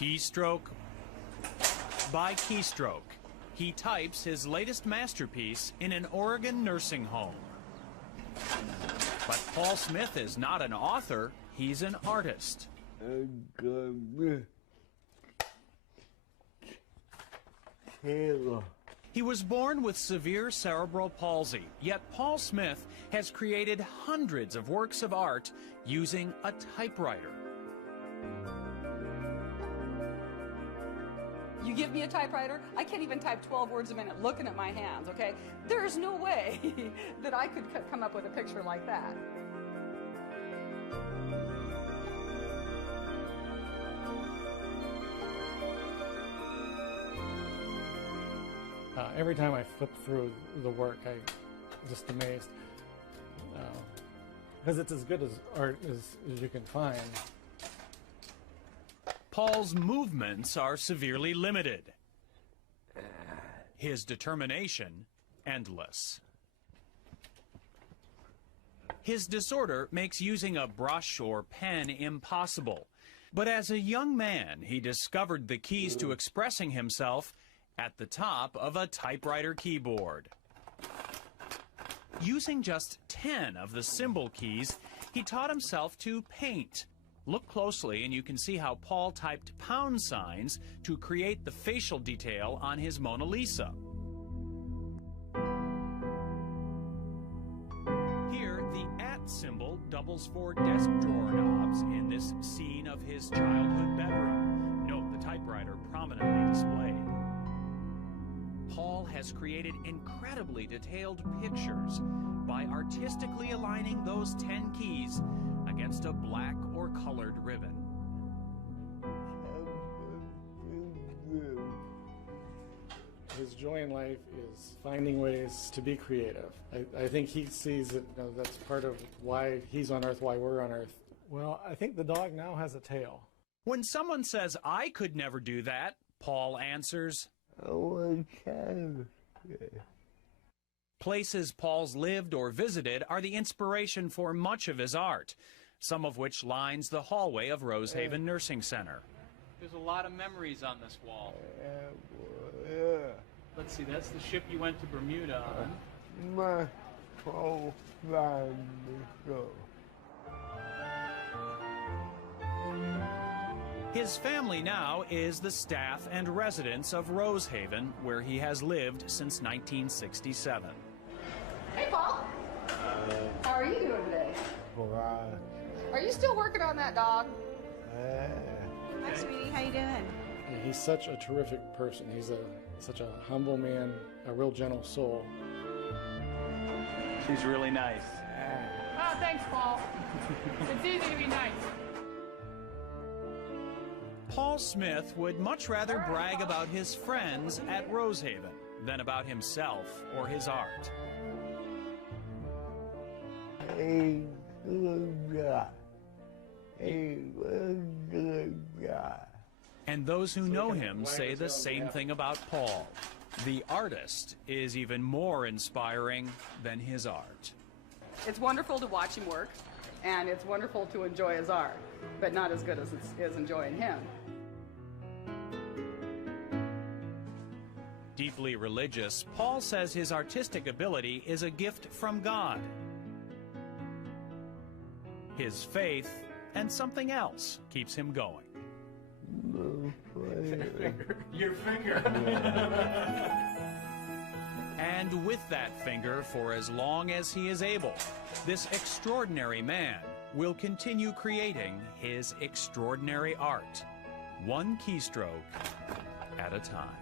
Keystroke by keystroke, he types his latest masterpiece in an Oregon nursing home. But Paul Smit is not an author, he's an artist. He was born with severe cerebral palsy, yet Paul Smit has created hundreds of works of art using a typewriter. You give me a typewriter, I can't even type 12 words a minute looking at my hands, okay? There's no way that I could come up with a picture like that. Every time I flip through the work, I'm just amazed. Because it's as good as art as you can find. Paul's movements are severely limited. His determination, endless. His disorder makes using a brush or pen impossible. But as a young man, he discovered the keys to expressing himself at the top of a typewriter keyboard. Using just 10 of the symbol keys, he taught himself to paint. Look closely and you can see how Paul typed pound signs to create the facial detail on his Mona Lisa. Here, the @ symbol doubles for desk drawer knobs in this scene of his childhood bedroom. Note the typewriter prominently displayed. Paul has created incredibly detailed pictures by artistically aligning those 10 keys against a black or colored ribbon. His joy in life is finding ways to be creative. I think he sees that that's part of why he's on Earth, why we're on Earth. Well, I think the dog now has a tail. When someone says, "I could never do that," Paul answers, Places Paul's lived or visited are the inspiration for much of his art, some of which lines the hallway of Rosehaven Nursing Center. There's a lot of memories on this wall. Let's see, that's the ship you went to Bermuda on. His family now is the staff and residents of Rosehaven, where he has lived since 1967. Hey, Paul. How are you doing today? Are you still working on that dog? Hi, sweetie. How you doing? He's such a terrific person. He's such a humble man, a real gentle soul. She's really nice. Oh, thanks, Paul. It's easy to be nice. Paul Smit would much rather brag about his friends at Rosehaven than about himself or his art. And those who know him say the same thing about Paul. The artist is even more inspiring than his art. It's wonderful to watch him work, and it's wonderful to enjoy his art, but not as good as it's enjoying him. Deeply religious, Paul says his artistic ability is a gift from God. His faith and something else keeps him going. Your finger. And with that finger for as long as he is able, this extraordinary man will continue creating his extraordinary art, one keystroke at a time.